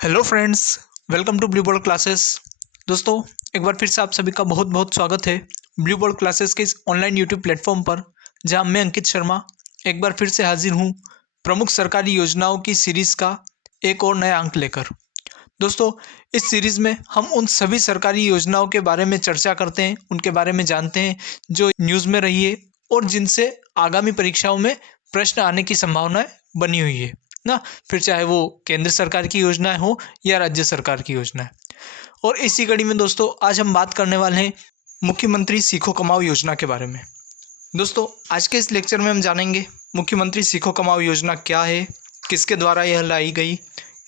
Hello friends, welcome to blue ball classes. दोस्तों, एक बार फिर से आप सभी का बहुत बहुत स्वागत है ब्लू बॉल क्लासेस के इस ऑनलाइन यूट्यूब प्लेटफॉर्म पर, जहां मैं अंकित शर्मा एक बार फिर से हाजिर हूं प्रमुख सरकारी योजनाओं की सीरीज़ का एक और नया अंक लेकर। दोस्तों, इस सीरीज़ में हम उन सभी सरकारी योजनाओं के बारे में चर्चा करते हैं, उनके बारे में जानते हैं जो न्यूज़ में रही है और जिनसे आगामी परीक्षाओं में प्रश्न आने की संभावनाएं बनी हुई है ना। फिर चाहे वो केंद्र सरकार की योजनाएं हो या राज्य सरकार की योजनाएं। और इसी कड़ी में दोस्तों, आज हम बात करने वाले हैं मुख्यमंत्री सीखो कमाओ योजना के बारे में। दोस्तों, आज के इस लेक्चर में हम जानेंगे मुख्यमंत्री सीखो कमाओ योजना क्या है, किसके द्वारा यह लाई गई,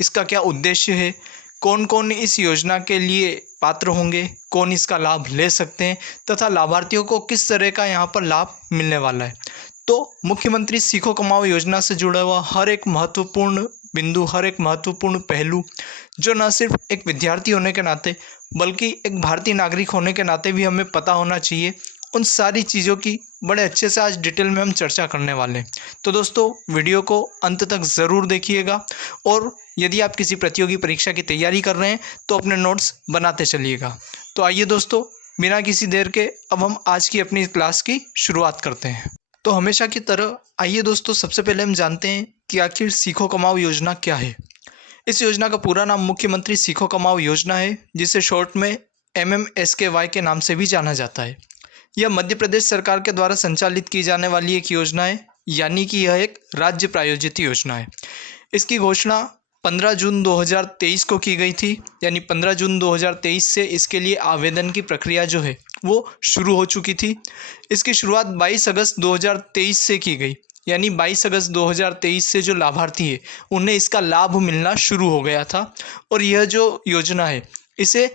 इसका क्या उद्देश्य है, कौन कौन इस योजना के लिए पात्र होंगे, कौन इसका लाभ ले सकते हैं तथा लाभार्थियों को किस तरह का यहाँ पर लाभ मिलने वाला है। तो मुख्यमंत्री सीखो कमाओ योजना से जुड़ा हुआ हर एक महत्वपूर्ण बिंदु, हर एक महत्वपूर्ण पहलू जो न सिर्फ एक विद्यार्थी होने के नाते बल्कि एक भारतीय नागरिक होने के नाते भी हमें पता होना चाहिए, उन सारी चीज़ों की बड़े अच्छे से आज डिटेल में हम चर्चा करने वाले हैं। तो दोस्तों, वीडियो को अंत तक ज़रूर देखिएगा और यदि आप किसी प्रतियोगी परीक्षा की तैयारी कर रहे हैं तो अपने नोट्स बनाते चलिएगा। तो आइए दोस्तों, बिना किसी देर के अब हम आज की अपनी क्लास की शुरुआत करते हैं। तो हमेशा की तरह आइए दोस्तों, सबसे पहले हम जानते हैं कि आखिर सीखो कमाओ योजना क्या है। इस योजना का पूरा नाम मुख्यमंत्री सीखो कमाओ योजना है, जिसे शॉर्ट में MMSKY के नाम से भी जाना जाता है। यह मध्य प्रदेश सरकार के द्वारा संचालित की जाने वाली एक योजना है, यानी कि यह एक राज्य प्रायोजित योजना है। इसकी घोषणा 15 जून 2023 को की गई थी, यानी 15 जून 2023 से इसके लिए आवेदन की प्रक्रिया जो है वो शुरू हो चुकी थी। इसकी शुरुआत 22 अगस्त 2023 से की गई, यानी 22 अगस्त 2023 से जो लाभार्थी है उन्हें इसका लाभ मिलना शुरू हो गया था। और यह जो योजना है इसे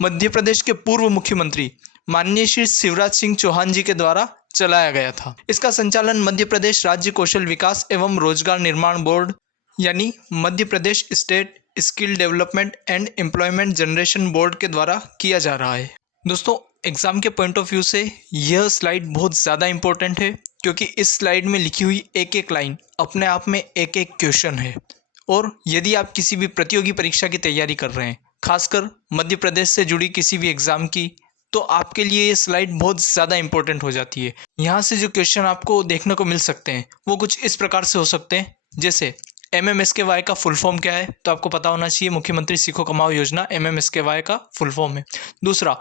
मध्य प्रदेश के पूर्व मुख्यमंत्री माननीय श्री शिवराज सिंह चौहान जी के द्वारा चलाया गया था। इसका संचालन मध्य प्रदेश राज्य कौशल विकास एवं रोजगार निर्माण बोर्ड, यानी Madhya Pradesh state skill development and employment generation board के द्वारा किया जा रहा है। दोस्तों, एग्ज़ाम के पॉइंट ऑफ व्यू से यह स्लाइड बहुत ज़्यादा इंपॉर्टेंट है, क्योंकि इस स्लाइड में लिखी हुई एक एक लाइन अपने आप में एक एक क्वेश्चन है। और यदि आप किसी भी प्रतियोगी परीक्षा की तैयारी कर रहे हैं, खासकर मध्य प्रदेश से जुड़ी किसी भी एग्ज़ाम की, तो आपके लिए ये स्लाइड बहुत ज़्यादा इंपॉर्टेंट हो जाती है। यहाँ से जो क्वेश्चन आपको देखने को मिल सकते हैं वो कुछ इस प्रकार से हो सकते हैं, जैसे MMSKY का फुल फॉर्म क्या है, तो आपको पता होना चाहिए मुख्यमंत्री सीखो कमाओ योजना MMSKY का फुल फॉर्म है। दूसरा,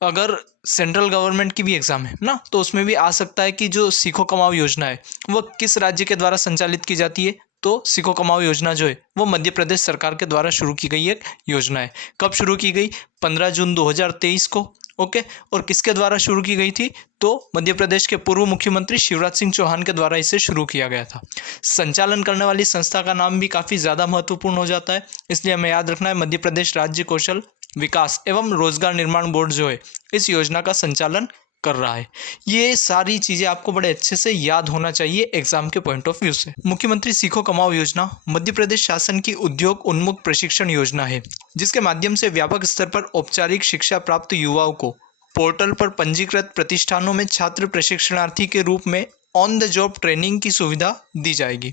अगर सेंट्रल गवर्नमेंट की भी एग्ज़ाम है ना, तो उसमें भी आ सकता है कि जो सीखो कमाओ योजना है वो किस राज्य के द्वारा संचालित की जाती है। तो सीखो कमाओ योजना जो है वो मध्य प्रदेश सरकार के द्वारा शुरू की गई एक योजना है। कब शुरू की गई? 15 जून 2023 को। ओके। और किसके द्वारा शुरू की गई थी? तो मध्य प्रदेश के पूर्व मुख्यमंत्री शिवराज सिंह चौहान के द्वारा इसे शुरू किया गया था। संचालन करने वाली संस्था का नाम भी काफ़ी ज़्यादा महत्वपूर्ण हो जाता है, इसलिए हमें याद रखना है मध्य प्रदेश राज्य कौशल विकास एवं रोजगार निर्माण बोर्ड जो है इस योजना का संचालन कर रहा है। ये सारी चीज़ें आपको बड़े अच्छे से याद होना चाहिए एग्जाम के पॉइंट ऑफ व्यू से। मुख्यमंत्री सीखो कमाओ योजना मध्य प्रदेश शासन की उद्योग उन्मुख प्रशिक्षण योजना है, जिसके माध्यम से व्यापक स्तर पर औपचारिक शिक्षा प्राप्त युवाओं को पोर्टल पर पंजीकृत प्रतिष्ठानों में छात्र प्रशिक्षणार्थी के रूप में ऑन द जॉब ट्रेनिंग की सुविधा दी जाएगी।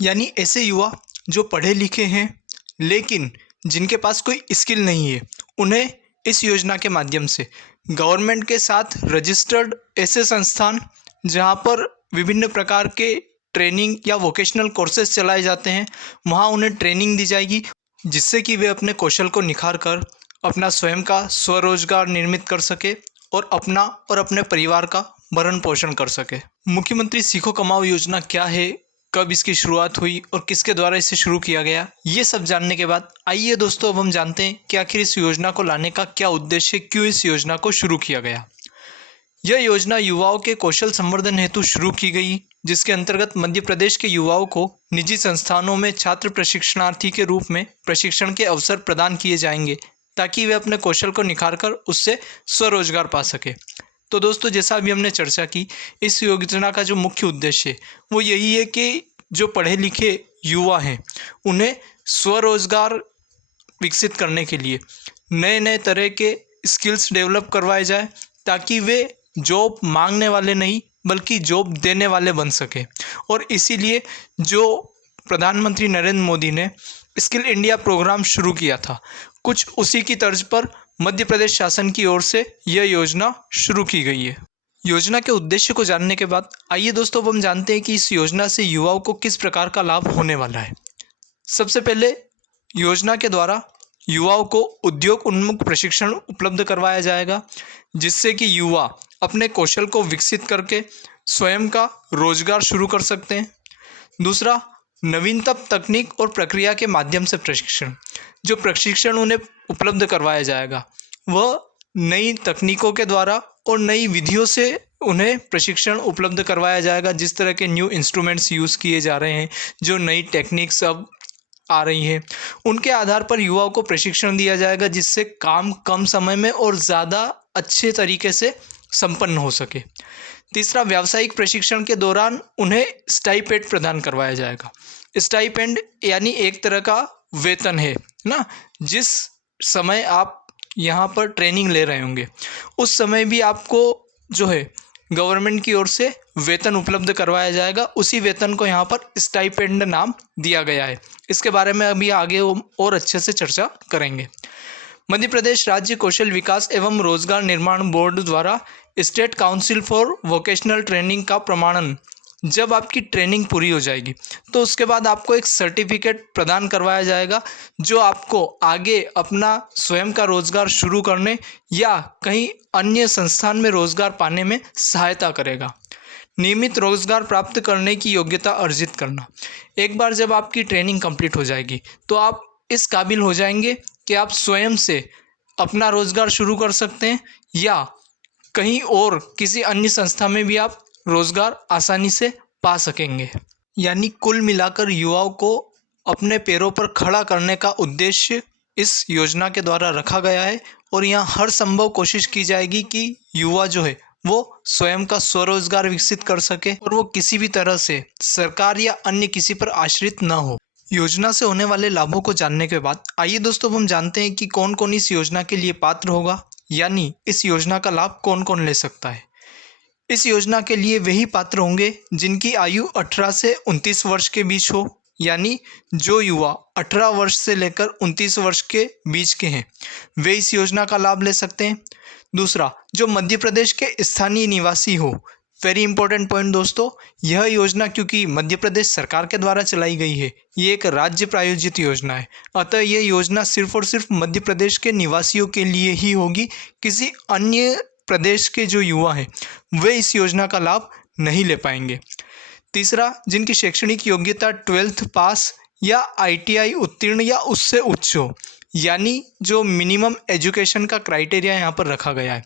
यानी ऐसे युवा जो पढ़े लिखे हैं लेकिन जिनके पास कोई स्किल नहीं है, उन्हें इस योजना के माध्यम से गवर्नमेंट के साथ रजिस्टर्ड ऐसे संस्थान जहां पर विभिन्न प्रकार के ट्रेनिंग या वोकेशनल कोर्सेज चलाए जाते हैं, वहां उन्हें ट्रेनिंग दी जाएगी, जिससे कि वे अपने कौशल को निखार कर अपना स्वयं का स्वरोजगार निर्मित कर सके और अपना और अपने परिवार का भरण पोषण कर सके। मुख्यमंत्री सीखो कमाओ योजना क्या है, कब इसकी शुरुआत हुई और किसके द्वारा इसे शुरू किया गया, ये सब जानने के बाद आइए दोस्तों अब हम जानते हैं कि आखिर इस योजना को लाने का क्या उद्देश्य, क्यों इस योजना को शुरू किया गया। यह योजना युवाओं के कौशल संवर्धन हेतु शुरू की गई, जिसके अंतर्गत मध्य प्रदेश के युवाओं को निजी संस्थानों में छात्र प्रशिक्षणार्थी के रूप में प्रशिक्षण के अवसर प्रदान किए जाएंगे, ताकि वे अपने कौशल को निखार कर उससे स्वरोजगार पा सके। तो दोस्तों, जैसा अभी हमने चर्चा की, इस योजना का जो मुख्य उद्देश्य है वो यही है कि जो पढ़े लिखे युवा हैं उन्हें स्वरोजगार विकसित करने के लिए नए नए तरह के स्किल्स डेवलप करवाए जाए, ताकि वे जॉब मांगने वाले नहीं बल्कि जॉब देने वाले बन सके। और इसीलिए जो प्रधानमंत्री नरेंद्र मोदी ने स्किल इंडिया प्रोग्राम शुरू किया था। कुछ उसी की तर्ज पर मध्य प्रदेश शासन की ओर से यह योजना शुरू की गई है। योजना के उद्देश्य को जानने के बाद आइए दोस्तों अब हम जानते हैं कि इस योजना से युवाओं को किस प्रकार का लाभ होने वाला है। सबसे पहले योजना के द्वारा युवाओं को उद्योग उन्मुख प्रशिक्षण उपलब्ध करवाया जाएगा, जिससे कि युवा अपने कौशल को विकसित करके स्वयं का रोजगार शुरू कर सकते हैं। दूसरा, नवीनतम तकनीक और प्रक्रिया के माध्यम से प्रशिक्षण। जो प्रशिक्षण उन्हें उपलब्ध करवाया जाएगा वह नई तकनीकों के द्वारा और नई विधियों से उन्हें प्रशिक्षण उपलब्ध करवाया जाएगा। जिस तरह के न्यू इंस्ट्रूमेंट्स यूज़ किए जा रहे हैं, जो नई टेक्निक्स अब आ रही हैं, उनके आधार पर युवाओं को प्रशिक्षण दिया जाएगा, जिससे काम कम समय में और ज़्यादा अच्छे तरीके से संपन्न हो सके। तीसरा, व्यावसायिक प्रशिक्षण के दौरान उन्हें स्टाइपेंड प्रदान करवाया जाएगा। स्टाइपेंड यानी एक तरह का वेतन है ना। जिस समय आप यहाँ पर ट्रेनिंग ले रहे होंगे उस समय भी आपको जो है गवर्नमेंट की ओर से वेतन उपलब्ध करवाया जाएगा। उसी वेतन को यहाँ पर स्टाइपेंड नाम दिया गया है। इसके बारे में अभी आगे और अच्छे से चर्चा करेंगे। मध्य प्रदेश राज्य कौशल विकास एवं रोजगार निर्माण बोर्ड द्वारा state council for vocational training का प्रमाणन, जब आपकी ट्रेनिंग पूरी हो जाएगी तो उसके बाद आपको एक सर्टिफिकेट प्रदान करवाया जाएगा, जो आपको आगे अपना स्वयं का रोजगार शुरू करने या कहीं अन्य संस्थान में रोजगार पाने में सहायता करेगा। नियमित रोजगार प्राप्त करने की योग्यता अर्जित करना। एक बार जब आपकी ट्रेनिंग कंप्लीट हो जाएगी तो आप इस काबिल हो जाएंगे कि आप स्वयं से अपना रोजगार शुरू कर सकते हैं या कहीं और किसी अन्य संस्था में भी आप रोजगार आसानी से पा सकेंगे। यानी कुल मिलाकर युवाओं को अपने पैरों पर खड़ा करने का उद्देश्य इस योजना के द्वारा रखा गया है और यहाँ हर संभव कोशिश की जाएगी कि युवा जो है वो स्वयं का स्वरोजगार विकसित कर सके और वो किसी भी तरह से सरकार या अन्य किसी पर आश्रित न हो। योजना से होने वाले लाभों को जानने के बाद आइए दोस्तों हम जानते हैं कि कौन कौन इस योजना के लिए पात्र होगा, यानी इस योजना का लाभ कौन कौन ले सकता है। इस योजना के लिए वही पात्र होंगे जिनकी आयु 18 से 29 वर्ष के बीच हो, यानी जो युवा 18 वर्ष से लेकर 29 वर्ष के बीच के हैं वे इस योजना का लाभ ले सकते हैं। दूसरा, जो मध्य प्रदेश के स्थानीय निवासी हो। वेरी इंपॉर्टेंट पॉइंट दोस्तों, यह योजना क्योंकि मध्य प्रदेश सरकार के द्वारा चलाई गई है, ये एक राज्य प्रायोजित योजना है, अतः यह योजना सिर्फ और सिर्फ मध्य प्रदेश के निवासियों के लिए ही होगी। किसी अन्य प्रदेश के जो युवा हैं वे इस योजना का लाभ नहीं ले पाएंगे। तीसरा, जिनकी शैक्षणिक योग्यता 12th पास या ITI उत्तीर्ण या उससे उच्च हो, यानी जो मिनिमम एजुकेशन का क्राइटेरिया यहाँ पर रखा गया है।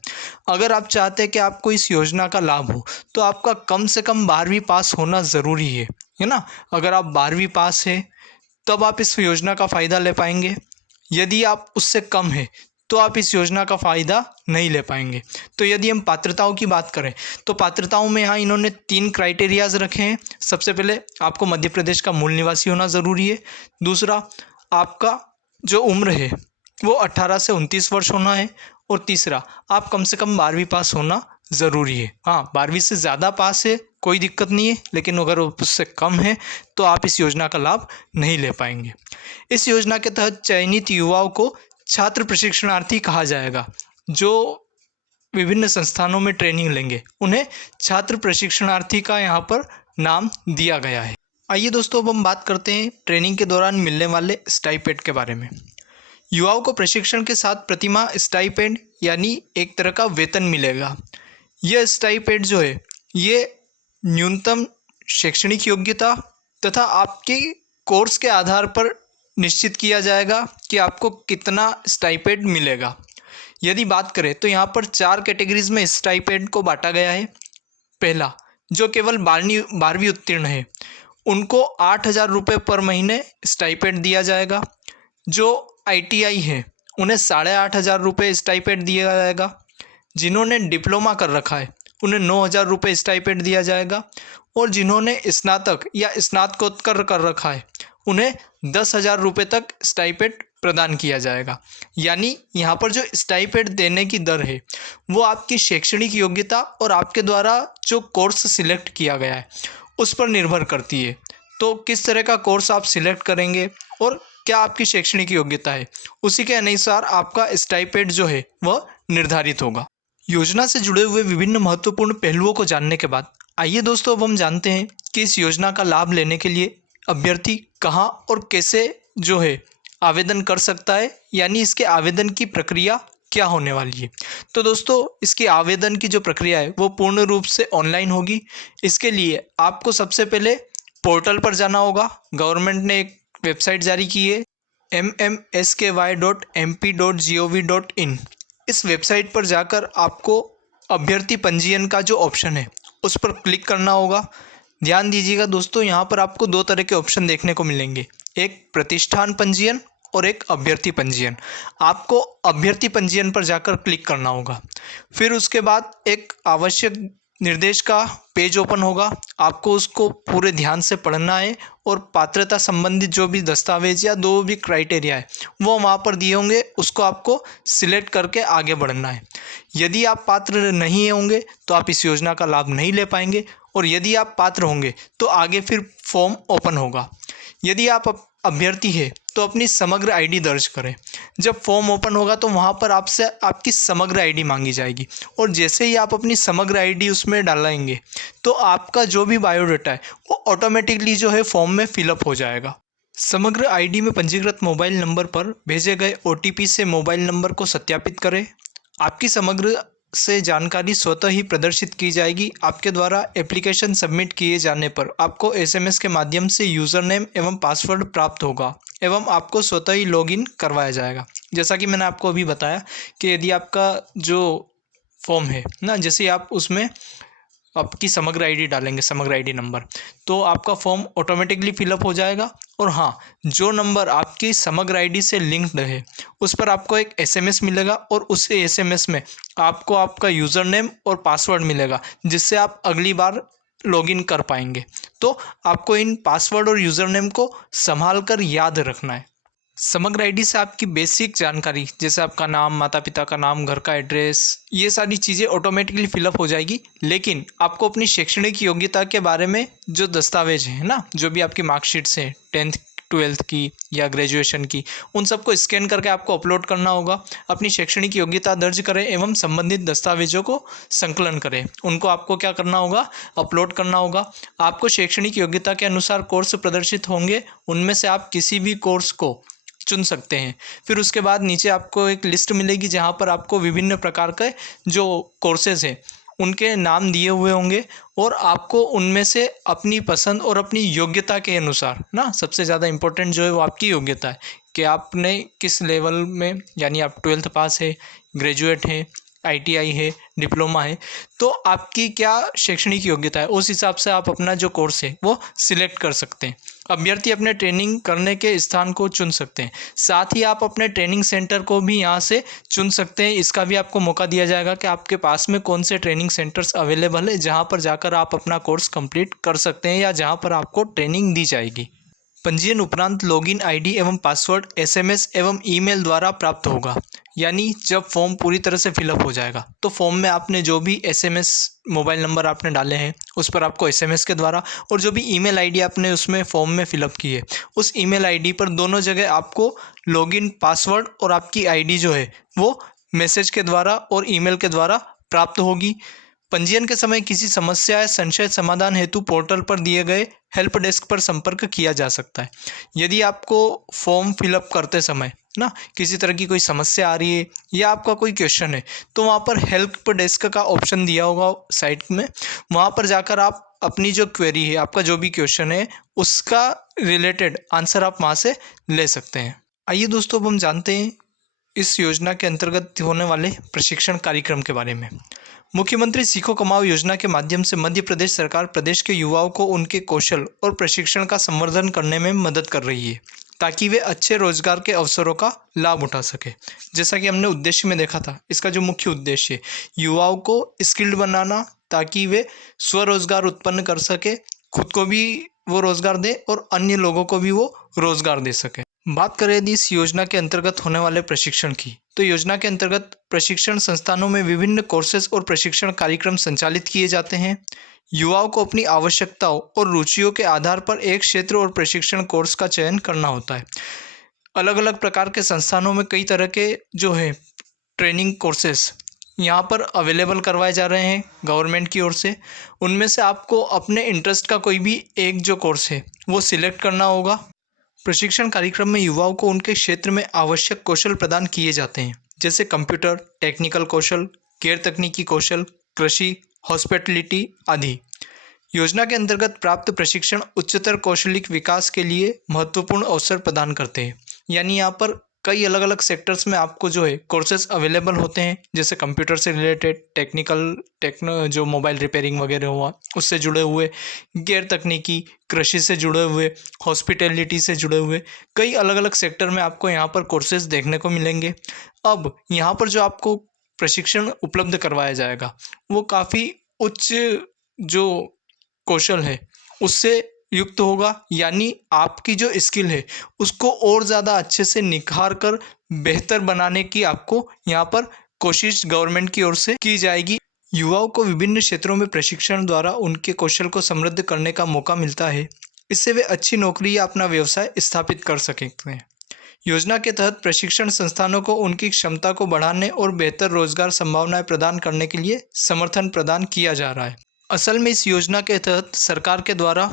अगर आप चाहते हैं कि आपको इस योजना का लाभ हो तो आपका कम से कम 12वीं पास होना ज़रूरी है ना। अगर आप 12वीं पास है तब आप इस योजना का फ़ायदा ले पाएंगे। यदि आप उससे कम है तो आप इस योजना का फ़ायदा नहीं ले पाएंगे। तो यदि हम पात्रताओं की बात करें तो पात्रताओं में यहाँ इन्होंने 3 क्राइटेरियाज रखे हैं। सबसे पहले आपको मध्य प्रदेश का मूल निवासी होना ज़रूरी है। दूसरा, आपका जो उम्र है वो 18 से 29 वर्ष होना है। और तीसरा, आप कम से कम 12वीं पास होना ज़रूरी है। हाँ, 12वीं से ज़्यादा पास है कोई दिक्कत नहीं है, लेकिन अगर उससे कम है तो आप इस योजना का लाभ नहीं ले पाएंगे। इस योजना के तहत चयनित युवाओं को छात्र प्रशिक्षणार्थी कहा जाएगा। जो विभिन्न संस्थानों में ट्रेनिंग लेंगे उन्हें छात्र प्रशिक्षणार्थी का यहाँ पर नाम दिया गया है। आइए दोस्तों अब हम बात करते हैं ट्रेनिंग के दौरान मिलने वाले स्टाइपेंड के बारे में। युवाओं को प्रशिक्षण के साथ प्रतिमाह स्टाइपेंड यानी एक तरह का वेतन मिलेगा। यह स्टाइपेंड जो है ये न्यूनतम शैक्षणिक योग्यता तथा आपके कोर्स के आधार पर निश्चित किया जाएगा कि आपको कितना स्टाइपेंड मिलेगा। यदि बात करें तो यहाँ पर 4 कैटेगरीज में स्टाइपेंड को बांटा गया है। पहला, जो केवल 12वीं उत्तीर्ण है उनको 8,000 रुपये पर महीने स्टाइपेंड दिया जाएगा। जो ITI है उन्हें 8,500 रुपये स्टाइपेंड दिया जाएगा। जिन्होंने डिप्लोमा कर रखा है उन्हें 9,000 रुपये स्टाइपेंड दिया जाएगा। और जिन्होंने स्नातक या स्नातकोत्तर कर रखा है उन्हें 10,000 रुपये तक स्टाइपेंड प्रदान किया जाएगा। यानी यहाँ पर जो स्टाइपेंड देने की दर है वो आपकी शैक्षणिक योग्यता और आपके द्वारा जो कोर्स सिलेक्ट किया गया है उस पर निर्भर करती है। तो किस तरह का कोर्स आप सिलेक्ट करेंगे और क्या आपकी शैक्षणिक योग्यता है, उसी के अनुसार आपका स्टाइपेंड जो है वह निर्धारित होगा। योजना से जुड़े हुए विभिन्न महत्वपूर्ण पहलुओं को जानने के बाद आइए दोस्तों अब हम जानते हैं कि इस योजना का लाभ लेने के लिए अभ्यर्थी कहाँ और कैसे जो है आवेदन कर सकता है, यानी इसके आवेदन की प्रक्रिया क्या होने वाली है। तो दोस्तों इसकी आवेदन की जो प्रक्रिया है वो पूर्ण रूप से ऑनलाइन होगी। इसके लिए आपको सबसे पहले पोर्टल पर जाना होगा। गवर्नमेंट ने एक वेबसाइट जारी की है mmsky.mp.gov.in। इस वेबसाइट पर जाकर आपको अभ्यर्थी पंजीयन का जो ऑप्शन है उस पर क्लिक करना होगा। ध्यान दीजिएगा दोस्तों, यहाँ पर आपको दो तरह के ऑप्शन देखने को मिलेंगे, एक प्रतिष्ठान पंजीयन और एक अभ्यर्थी पंजीयन। आपको अभ्यर्थी पंजीयन पर जाकर क्लिक करना होगा। फिर उसके बाद एक आवश्यक निर्देश का पेज ओपन होगा। आपको उसको पूरे ध्यान से पढ़ना है और पात्रता संबंधित जो भी दस्तावेज या जो भी क्राइटेरिया है वो वहाँ पर दिए होंगे, उसको आपको सिलेक्ट करके आगे बढ़ना है। यदि आप पात्र नहीं होंगे तो आप इस योजना का लाभ नहीं ले पाएंगे, और यदि आप पात्र होंगे तो आगे फिर फॉर्म ओपन होगा। यदि आप अभ्यर्थी है तो अपनी समग्र आईडी दर्ज करें। जब फॉर्म ओपन होगा तो वहाँ पर आपसे आपकी समग्र आईडी मांगी जाएगी, और जैसे ही आप अपनी समग्र आईडी उसमें डालेंगे तो आपका जो भी बायोडाटा है वो ऑटोमेटिकली जो है फॉर्म में फिलअप हो जाएगा। समग्र आईडी में पंजीकृत मोबाइल नंबर पर भेजे गए ओटीपी से मोबाइल नंबर को सत्यापित करें। आपकी समग्र से जानकारी स्वतः ही प्रदर्शित की जाएगी। आपके द्वारा एप्लीकेशन सबमिट किए जाने पर आपको एसएमएस के माध्यम से यूज़र नेम एवं पासवर्ड प्राप्त होगा एवं आपको स्वतः ही लॉगिन करवाया जाएगा। जैसा कि मैंने आपको अभी बताया कि यदि आपका जो फॉर्म है ना, जैसे आप उसमें आपकी समग्र आईडी डालेंगे, समग्र आईडी नंबर, तो आपका फॉर्म ऑटोमेटिकली फिलअप हो जाएगा। और हाँ, जो नंबर आपकी समग्र आईडी से लिंक्ड है उस पर आपको एक एसएमएस मिलेगा, और उस एसएमएस में आपको आपका यूज़र नेम और पासवर्ड मिलेगा, जिससे आप अगली बार लॉगिन कर पाएंगे। तो आपको इन पासवर्ड और यूज़र नेम को संभाल कर याद रखना है। समग्र आईडी से आपकी बेसिक जानकारी जैसे आपका नाम, माता पिता का नाम, घर का एड्रेस, ये सारी चीज़ें ऑटोमेटिकली फिलअप हो जाएगी। लेकिन आपको अपनी शैक्षणिक योग्यता के बारे में जो दस्तावेज हैं ना, जो भी आपकी मार्कशीट्स हैं 10th 12th की या ग्रेजुएशन की, उन सबको स्कैन करके आपको अपलोड करना होगा। अपनी शैक्षणिक योग्यता दर्ज करें एवं संबंधित दस्तावेजों को संकलन करें। उनको आपको क्या करना होगा, अपलोड करना होगा। आपको शैक्षणिक योग्यता के अनुसार कोर्स प्रदर्शित होंगे, उनमें से आप किसी भी कोर्स को चुन सकते हैं। फिर उसके बाद नीचे आपको एक लिस्ट मिलेगी जहाँ पर आपको विभिन्न प्रकार के जो कोर्सेज हैं उनके नाम दिए हुए होंगे, और आपको उनमें से अपनी पसंद और अपनी योग्यता के अनुसार ना, सबसे ज़्यादा इम्पोर्टेंट जो है वो आपकी योग्यता है कि आपने किस लेवल में, यानी आप 12th पास है, ग्रेजुएट हैं, आईटीआई है, डिप्लोमा है, तो आपकी क्या शैक्षणिक योग्यता है, उस हिसाब से आप अपना जो कोर्स है वो सिलेक्ट कर सकते हैं। अभ्यर्थी अपने ट्रेनिंग करने के स्थान को चुन सकते हैं। साथ ही आप अपने ट्रेनिंग सेंटर को भी यहाँ से चुन सकते हैं। इसका भी आपको मौका दिया जाएगा कि आपके पास में कौन से ट्रेनिंग सेंटर्स अवेलेबल है जहाँ पर जाकर आप अपना कोर्स कंप्लीट कर सकते हैं या जहाँ पर आपको ट्रेनिंग दी जाएगी। पंजीयन उपरांत लॉगिन आईडी एवं पासवर्ड एसएमएस एवं ईमेल द्वारा प्राप्त होगा। यानी जब फॉर्म पूरी तरह से फिलअप हो जाएगा तो फॉर्म में आपने जो भी एसएमएस मोबाइल नंबर आपने डाले हैं उस पर आपको एसएमएस के द्वारा, और जो भी ईमेल आईडी आपने उसमें फॉर्म में फिलअप की है उस ईमेल आईडी पर दोनों जगह आपको लॉगिन पासवर्ड और आपकी आईडी जो है वो मैसेज के द्वारा और ईमेल के द्वारा प्राप्त होगी। पंजीयन के समय किसी समस्या या संशय समाधान हेतु पोर्टल पर दिए गए हेल्प डेस्क पर संपर्क किया जा सकता है। यदि आपको फॉर्म फिलअप करते समय ना किसी तरह की कोई समस्या आ रही है या आपका कोई क्वेश्चन है तो वहाँ पर हेल्प डेस्क का ऑप्शन दिया होगा साइट में, वहाँ पर जाकर आप अपनी जो क्वेरी है, आपका जो भी क्वेश्चन है उसका रिलेटेड आंसर आप वहाँ से ले सकते हैं। आइए दोस्तों अब हम जानते हैं इस योजना के अंतर्गत होने वाले प्रशिक्षण कार्यक्रम के बारे में। मुख्यमंत्री सीखो कमाओ योजना के माध्यम से मध्य प्रदेश सरकार प्रदेश के युवाओं को उनके कौशल और प्रशिक्षण का संवर्धन करने में मदद कर रही है ताकि वे अच्छे रोजगार के अवसरों का लाभ उठा सके। जैसा कि हमने उद्देश्य में देखा था, इसका जो मुख्य उद्देश्य है युवाओं को स्किल्ड बनाना ताकि वे स्वरोजगार उत्पन्न कर सके, खुद को भी वो रोजगार दे और अन्य लोगों को भी वो रोजगार दे सके। बात करें यदि इस योजना के अंतर्गत होने वाले प्रशिक्षण की, तो योजना के अंतर्गत प्रशिक्षण संस्थानों में विभिन्न कोर्सेज और प्रशिक्षण कार्यक्रम संचालित किए जाते हैं। युवाओं को अपनी आवश्यकताओं और रुचियों के आधार पर एक क्षेत्र और प्रशिक्षण कोर्स का चयन करना होता है। अलग अलग प्रकार के संस्थानों में कई तरह के जो है ट्रेनिंग कोर्सेस यहाँ पर अवेलेबल करवाए जा रहे हैं गवर्नमेंट की ओर से। उनमें से आपको अपने इंटरेस्ट का कोई भी एक जो कोर्स है वो सिलेक्ट करना होगा। प्रशिक्षण कार्यक्रम में युवाओं को उनके क्षेत्र में आवश्यक कौशल प्रदान किए जाते हैं, जैसे कंप्यूटर, टेक्निकल कौशल, गैर तकनीकी कौशल, कृषि, हॉस्पिटैलिटी आदि। योजना के अंतर्गत प्राप्त प्रशिक्षण उच्चतर कौशलिक विकास के लिए महत्वपूर्ण अवसर प्रदान करते हैं। यानी यहाँ पर कई अलग अलग सेक्टर्स में आपको जो है कोर्सेज अवेलेबल होते हैं, जैसे कंप्यूटर से रिलेटेड, जो मोबाइल रिपेयरिंग वगैरह हुआ उससे जुड़े हुए, गैर तकनीकी, कृषि से जुड़े हुए, हॉस्पिटैलिटी से जुड़े हुए, कई अलग अलग सेक्टर में आपको यहाँ पर कोर्सेज देखने को मिलेंगे। अब यहाँ पर जो आपको प्रशिक्षण उपलब्ध करवाया जाएगा वो काफ़ी उच्च जो कौशल है उससे युक्त होगा। यानी आपकी जो स्किल है उसको और ज़्यादा अच्छे से निखार कर बेहतर बनाने की आपको यहाँ पर कोशिश गवर्नमेंट की ओर से की जाएगी। युवाओं को विभिन्न क्षेत्रों में प्रशिक्षण द्वारा उनके कौशल को समृद्ध करने का मौका मिलता है। इससे वे अच्छी नौकरी या अपना व्यवसाय स्थापित कर सकते हैं। योजना के तहत प्रशिक्षण संस्थानों को उनकी क्षमता को बढ़ाने और बेहतर रोजगार संभावनाएं प्रदान करने के लिए समर्थन प्रदान किया जा रहा है। असल में इस योजना के तहत सरकार के द्वारा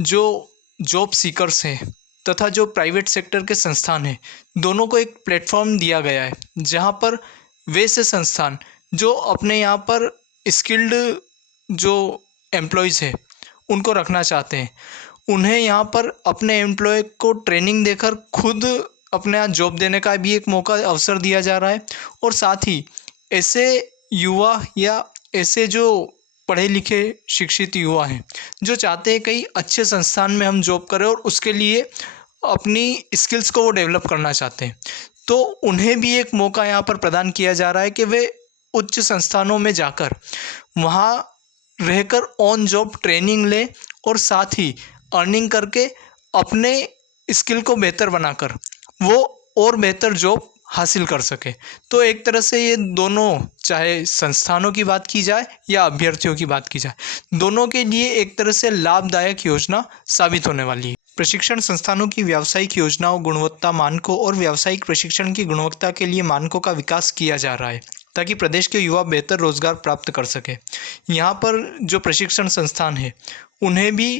जो जॉब सीकर्स हैं तथा जो प्राइवेट सेक्टर के संस्थान हैं, दोनों को एक प्लेटफॉर्म दिया गया है, जहां पर वैसे संस्थान जो अपने यहाँ पर स्किल्ड जो एम्प्लॉयज़ हैं उनको रखना चाहते हैं, उन्हें यहाँ पर अपने एम्प्लॉय को ट्रेनिंग देकर खुद अपने यहाँ जॉब देने का भी एक मौका अवसर दिया जा रहा है। और साथ ही ऐसे युवा या ऐसे जो पढ़े लिखे शिक्षित युवा हैं जो चाहते हैं कई अच्छे संस्थान में हम जॉब करें और उसके लिए अपनी स्किल्स को वो डेवलप करना चाहते हैं, तो उन्हें भी एक मौका यहाँ पर प्रदान किया जा रहा है कि वे उच्च संस्थानों में जाकर वहाँ रहकर ऑन जॉब ट्रेनिंग लें और साथ ही अर्निंग करके अपने स्किल को बेहतर बनाकर वो और बेहतर जॉब हासिल कर सके। तो एक तरह से ये दोनों, चाहे संस्थानों की बात की जाए या अभ्यर्थियों की बात की जाए, दोनों के लिए एक तरह से लाभदायक योजना साबित होने वाली है। प्रशिक्षण संस्थानों की व्यावसायिक योजनाओं, गुणवत्ता मानकों और व्यावसायिक प्रशिक्षण की गुणवत्ता के लिए मानकों का विकास किया जा रहा है ताकि प्रदेश के युवा बेहतर रोजगार प्राप्त कर सके। यहाँ पर जो प्रशिक्षण संस्थान है उन्हें भी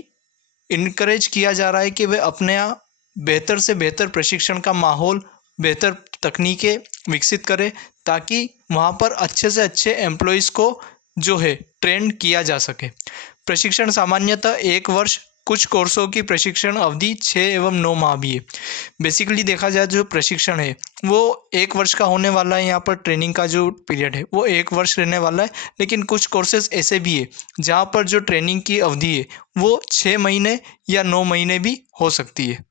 इनकरेज किया जा रहा है कि वे अपने यहाँ बेहतर से बेहतर प्रशिक्षण का माहौल, बेहतर तकनीकें विकसित करें ताकि वहाँ पर अच्छे से अच्छे एम्प्लॉयज़ को जो है ट्रेन किया जा सके। प्रशिक्षण सामान्यतः 1 वर्ष, कुछ कोर्सों की प्रशिक्षण अवधि 6 एवं 9 माह भी है। बेसिकली देखा जाए जो प्रशिक्षण है वो 1 वर्ष का होने वाला है। यहाँ पर ट्रेनिंग का जो पीरियड है वो 1 वर्ष रहने वाला है, लेकिन कुछ कोर्सेज ऐसे भी है जहाँ पर जो ट्रेनिंग की अवधि है वो 6 महीने या 9 महीने भी हो सकती है।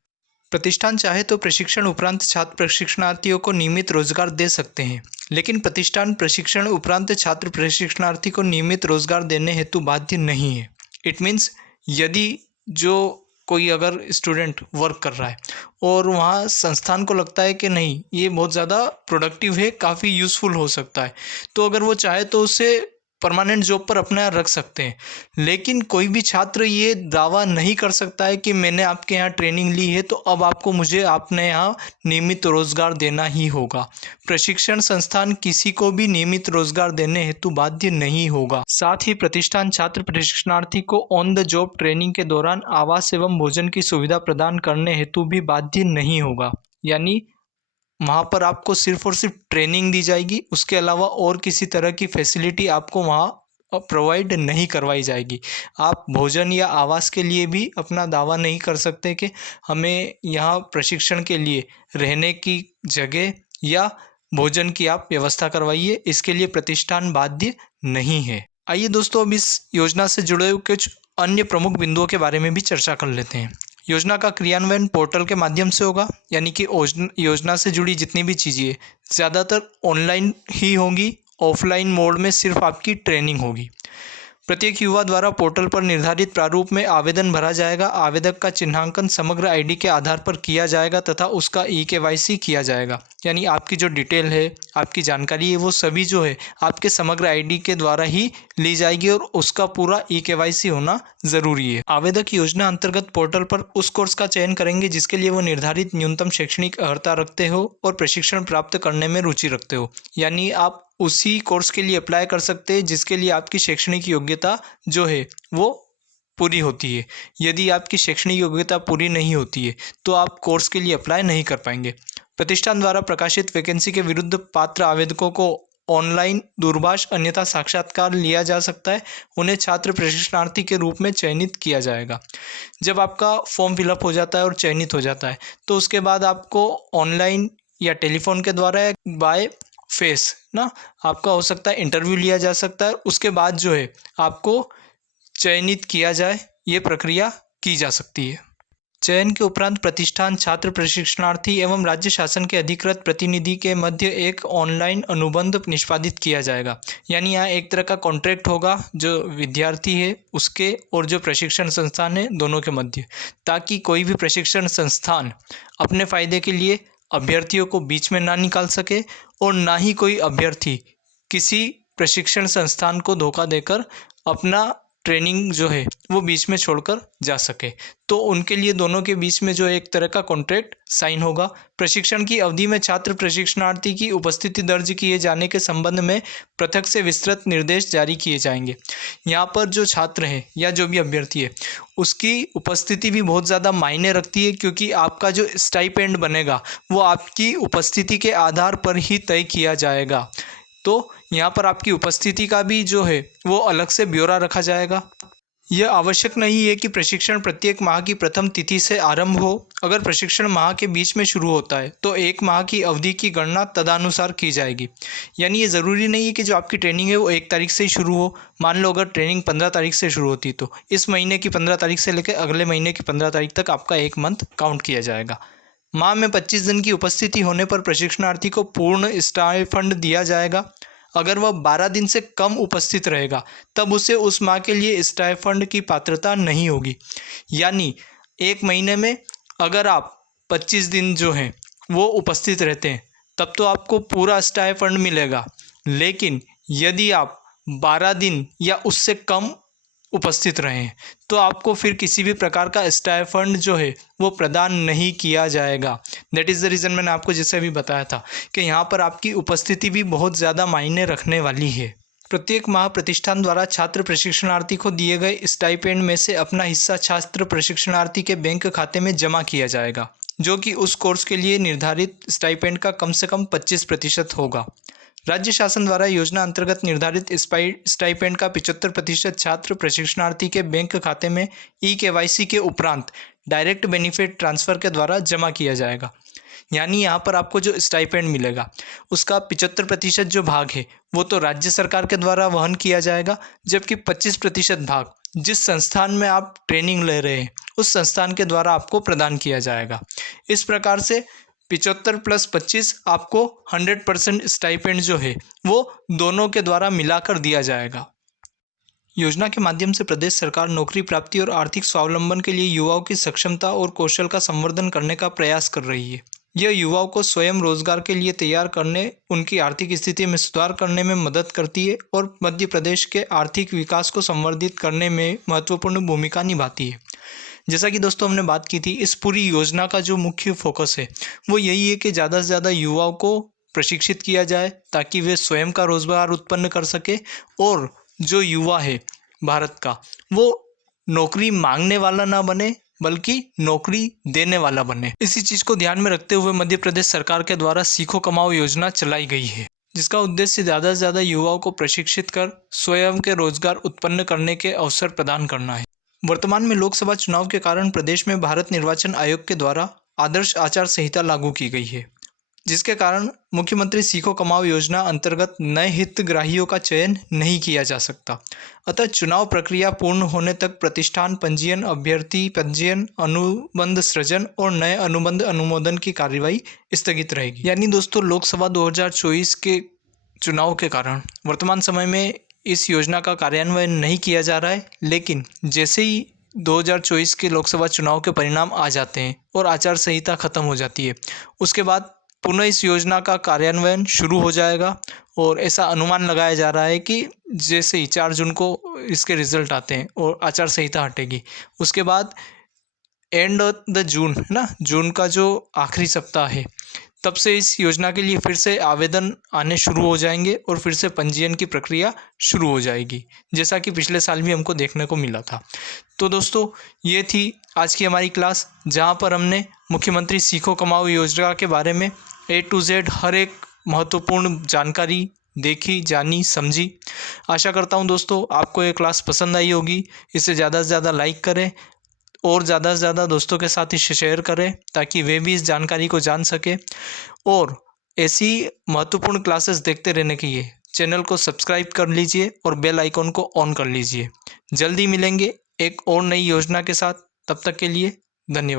प्रतिष्ठान चाहे तो प्रशिक्षण उपरांत छात्र प्रशिक्षणार्थियों को नियमित रोजगार दे सकते हैं, लेकिन प्रतिष्ठान प्रशिक्षण उपरांत छात्र प्रशिक्षणार्थी को नियमित रोजगार देने हेतु बाध्य नहीं है। इट मीन्स यदि जो कोई अगर स्टूडेंट वर्क कर रहा है और वहाँ संस्थान को लगता है कि नहीं ये बहुत ज़्यादा प्रोडक्टिव है, काफ़ी यूज़फुल हो सकता है, तो अगर वो चाहे तो उसे परमानेंट जॉब पर अपना रख सकते हैं। लेकिन कोई भी छात्र ये दावा नहीं कर सकता है कि मैंने आपके यहाँ ट्रेनिंग ली है तो अब आपको मुझे अपने यहाँ नियमित रोजगार देना ही होगा। प्रशिक्षण संस्थान किसी को भी नियमित रोजगार देने हेतु बाध्य नहीं होगा। साथ ही प्रतिष्ठान छात्र प्रशिक्षणार्थी को ऑन द जॉब ट्रेनिंग के दौरान आवास एवं भोजन की सुविधा प्रदान करने हेतु भी बाध्य नहीं होगा। यानी वहाँ पर आपको सिर्फ और सिर्फ ट्रेनिंग दी जाएगी, उसके अलावा और किसी तरह की फैसिलिटी आपको वहाँ प्रोवाइड नहीं करवाई जाएगी। आप भोजन या आवास के लिए भी अपना दावा नहीं कर सकते कि हमें यहाँ प्रशिक्षण के लिए रहने की जगह या भोजन की आप व्यवस्था करवाइए, इसके लिए प्रतिष्ठान बाध्य नहीं है। आइए दोस्तों, अब इस योजना से जुड़े हुए कुछ अन्य प्रमुख बिंदुओं के बारे में भी चर्चा कर लेते हैं। योजना का क्रियान्वयन पोर्टल के माध्यम से होगा, यानी कि योजना से जुड़ी जितनी भी चीज़ें ज़्यादातर ऑनलाइन ही होंगी। ऑफलाइन मोड में सिर्फ आपकी ट्रेनिंग होगी। प्रत्येक युवा द्वारा पोर्टल पर निर्धारित प्रारूप में आवेदन भरा जाएगा। आवेदक का चिन्हांकन समग्र आईडी के आधार पर किया जाएगा तथा उसका ई-केवाईसी किया जाएगा। यानी आपकी जो डिटेल है, आपकी जानकारी है, वो सभी जो है आपके समग्र आईडी के द्वारा ही ली जाएगी और उसका पूरा ई-केवाईसी होना ज़रूरी है। आवेदक योजना अंतर्गत पोर्टल पर उस कोर्स का चयन करेंगे जिसके लिए वो निर्धारित न्यूनतम शैक्षणिक अर्हता रखते हो और प्रशिक्षण प्राप्त करने में रुचि रखते हो। यानी आप उसी कोर्स के लिए अप्लाई कर सकते हैं जिसके लिए आपकी शैक्षणिक योग्यता जो है वो पूरी होती है। यदि आपकी शैक्षणिक योग्यता पूरी नहीं होती है तो आप कोर्स के लिए अप्लाई नहीं कर पाएंगे। प्रतिष्ठान द्वारा प्रकाशित वैकेंसी के विरुद्ध पात्र आवेदकों को ऑनलाइन, दूरभाष अन्यथा साक्षात्कार लिया जा सकता है। उन्हें छात्र प्रशिक्षणार्थी के रूप में चयनित किया जाएगा। जब आपका फॉर्म फिलअप हो जाता है और चयनित हो जाता है तो उसके बाद आपको ऑनलाइन या टेलीफोन के द्वारा या बाय फेस ना आपका हो सकता है इंटरव्यू लिया जा सकता है। उसके बाद जो है आपको चयनित किया जाए, ये प्रक्रिया की जा सकती है। चयन के उपरांत प्रतिष्ठान छात्र प्रशिक्षणार्थी एवं राज्य शासन के अधिकृत प्रतिनिधि के मध्य एक ऑनलाइन अनुबंध निष्पादित किया जाएगा। यानी यहाँ एक तरह का कॉन्ट्रैक्ट होगा जो विद्यार्थी है उसके और जो प्रशिक्षण संस्थान है दोनों के मध्य, ताकि कोई भी प्रशिक्षण संस्थान अपने फ़ायदे के लिए अभ्यर्थियों को बीच में ना निकाल सके और ना ही कोई अभ्यर्थी किसी प्रशिक्षण संस्थान को धोखा देकर अपना ट्रेनिंग जो है वो बीच में छोड़कर जा सके। तो उनके लिए दोनों के बीच में जो एक तरह का कॉन्ट्रैक्ट साइन होगा। प्रशिक्षण की अवधि में छात्र प्रशिक्षणार्थी की उपस्थिति दर्ज किए जाने के संबंध में पृथक से विस्तृत निर्देश जारी किए जाएंगे। यहाँ पर जो छात्र है या जो भी अभ्यर्थी है उसकी उपस्थिति भी बहुत ज़्यादा मायने रखती है, क्योंकि आपका जो स्टाइपेंड बनेगा वो आपकी उपस्थिति के आधार पर ही तय किया जाएगा। तो यहाँ पर आपकी उपस्थिति का भी जो है वो अलग से ब्यौरा रखा जाएगा। यह आवश्यक नहीं है कि प्रशिक्षण प्रत्येक माह की प्रथम तिथि से आरंभ हो। अगर प्रशिक्षण माह के बीच में शुरू होता है तो एक माह की अवधि की गणना तदनुसार की जाएगी। यानी ये ज़रूरी नहीं है कि जो आपकी ट्रेनिंग है वो 1 तारीख से ही शुरू हो। मान लो अगर ट्रेनिंग 15 तारीख से शुरू होती तो इस महीने की 15 तारीख से लेकर अगले महीने की 15 तारीख तक आपका 1 मंथ काउंट किया जाएगा। माह में 25 दिन की उपस्थिति होने पर प्रशिक्षणार्थी को पूर्ण स्टाइपेंड दिया जाएगा। अगर वह 12 दिन से कम उपस्थित रहेगा तब उसे उस माह के लिए स्टाइपेंड की पात्रता नहीं होगी। यानी 1 महीने में अगर आप 25 दिन जो हैं वो उपस्थित रहते हैं तब तो आपको पूरा स्टाइपेंड मिलेगा, लेकिन यदि आप 12 दिन या उससे कम उपस्थित रहें तो आपको फिर किसी भी प्रकार का स्टाइपेंड जो है वो प्रदान नहीं किया जाएगा। दैट इज़ द रीज़न मैंने आपको जैसे अभी बताया था कि यहाँ पर आपकी उपस्थिति भी बहुत ज़्यादा मायने रखने वाली है। प्रत्येक माह प्रतिष्ठान द्वारा छात्र प्रशिक्षणार्थी को दिए गए स्टाइपेंड में से अपना हिस्सा छात्र प्रशिक्षणार्थी के बैंक खाते में जमा किया जाएगा, जो कि उस कोर्स के लिए निर्धारित स्टाइपेंड का कम से कम 25% होगा। राज्य शासन द्वारा योजना अंतर्गत निर्धारित स्टाइपेंड का 75% छात्र प्रशिक्षणार्थी के बैंक खाते में ई-केवाईसी के उपरांत डायरेक्ट बेनिफिट ट्रांसफ़र के द्वारा जमा किया जाएगा। यानी यहाँ पर आपको जो स्टाइपेंड मिलेगा उसका 75% जो भाग है वो तो राज्य सरकार के द्वारा वहन किया जाएगा, जबकि 25% भाग जिस संस्थान में आप ट्रेनिंग ले रहे हैं उस संस्थान के द्वारा आपको प्रदान किया जाएगा। इस प्रकार से 75 + 25 आपको 100% स्टाइपेंड जो है वो दोनों के द्वारा मिलाकर दिया जाएगा। योजना के माध्यम से प्रदेश सरकार नौकरी प्राप्ति और आर्थिक स्वावलंबन के लिए युवाओं की सक्षमता और कौशल का संवर्धन करने का प्रयास कर रही है। यह युवाओं को स्वयं रोजगार के लिए तैयार करने, उनकी आर्थिक स्थिति में सुधार करने में मदद करती है और मध्य प्रदेश के आर्थिक विकास को संवर्धित करने में महत्वपूर्ण भूमिका निभाती है। जैसा कि दोस्तों हमने बात की थी, इस पूरी योजना का जो मुख्य फोकस है वो यही है कि ज़्यादा से ज़्यादा युवाओं को प्रशिक्षित किया जाए ताकि वे स्वयं का रोजगार उत्पन्न कर सके और जो युवा है भारत का वो नौकरी मांगने वाला ना बने बल्कि नौकरी देने वाला बने। इसी चीज़ को ध्यान में रखते हुए मध्य प्रदेश सरकार के द्वारा सीखो कमाओ योजना चलाई गई है, जिसका उद्देश्य ज़्यादा से ज़्यादा युवाओं को प्रशिक्षित कर स्वयं के रोजगार उत्पन्न करने के अवसर प्रदान करना है। वर्तमान में लोकसभा चुनाव के कारण प्रदेश में भारत निर्वाचन आयोग के द्वारा आदर्श आचार संहिता लागू की गई है, जिसके कारण मुख्यमंत्री सीखो कमाओ योजना अंतर्गत नए हितग्राहियों का चयन नहीं किया जा सकता। अतः चुनाव प्रक्रिया पूर्ण होने तक प्रतिष्ठान पंजीयन, अभ्यर्थी पंजीयन, अनुबंध सृजन और नए अनुबंध अनुमोदन की कार्यवाही स्थगित रहेगी। यानी दोस्तों लोकसभा 2024 के चुनाव के कारण वर्तमान समय में इस योजना का कार्यान्वयन नहीं किया जा रहा है, लेकिन जैसे ही 2024 के लोकसभा चुनाव के परिणाम आ जाते हैं और आचार संहिता खत्म हो जाती है, उसके बाद पुनः इस योजना का कार्यान्वयन शुरू हो जाएगा। और ऐसा अनुमान लगाया जा रहा है कि जैसे ही 4 जून को इसके रिजल्ट आते हैं और आचार संहिता हटेगी, उसके बाद एंड ऑफ द जून है ना, जून का जो आखिरी सप्ताह है, तब से इस योजना के लिए फिर से आवेदन आने शुरू हो जाएंगे और फिर से पंजीयन की प्रक्रिया शुरू हो जाएगी, जैसा कि पिछले साल भी हमको देखने को मिला था। तो दोस्तों, ये थी आज की हमारी क्लास, जहाँ पर हमने मुख्यमंत्री सीखो कमाओ योजना के बारे में A to Z हर एक महत्वपूर्ण जानकारी देखी, जानी, समझी। आशा करता हूँ दोस्तों आपको ये क्लास पसंद आई होगी। इसे ज़्यादा से ज़्यादा लाइक करें और ज़्यादा से ज़्यादा दोस्तों के साथ इसे शेयर करें, ताकि वे भी इस जानकारी को जान सकें। और ऐसी महत्वपूर्ण क्लासेस देखते रहने के लिए चैनल को सब्सक्राइब कर लीजिए और बेल आइकॉन को ऑन कर लीजिए। जल्दी मिलेंगे एक और नई योजना के साथ, तब तक के लिए धन्यवाद।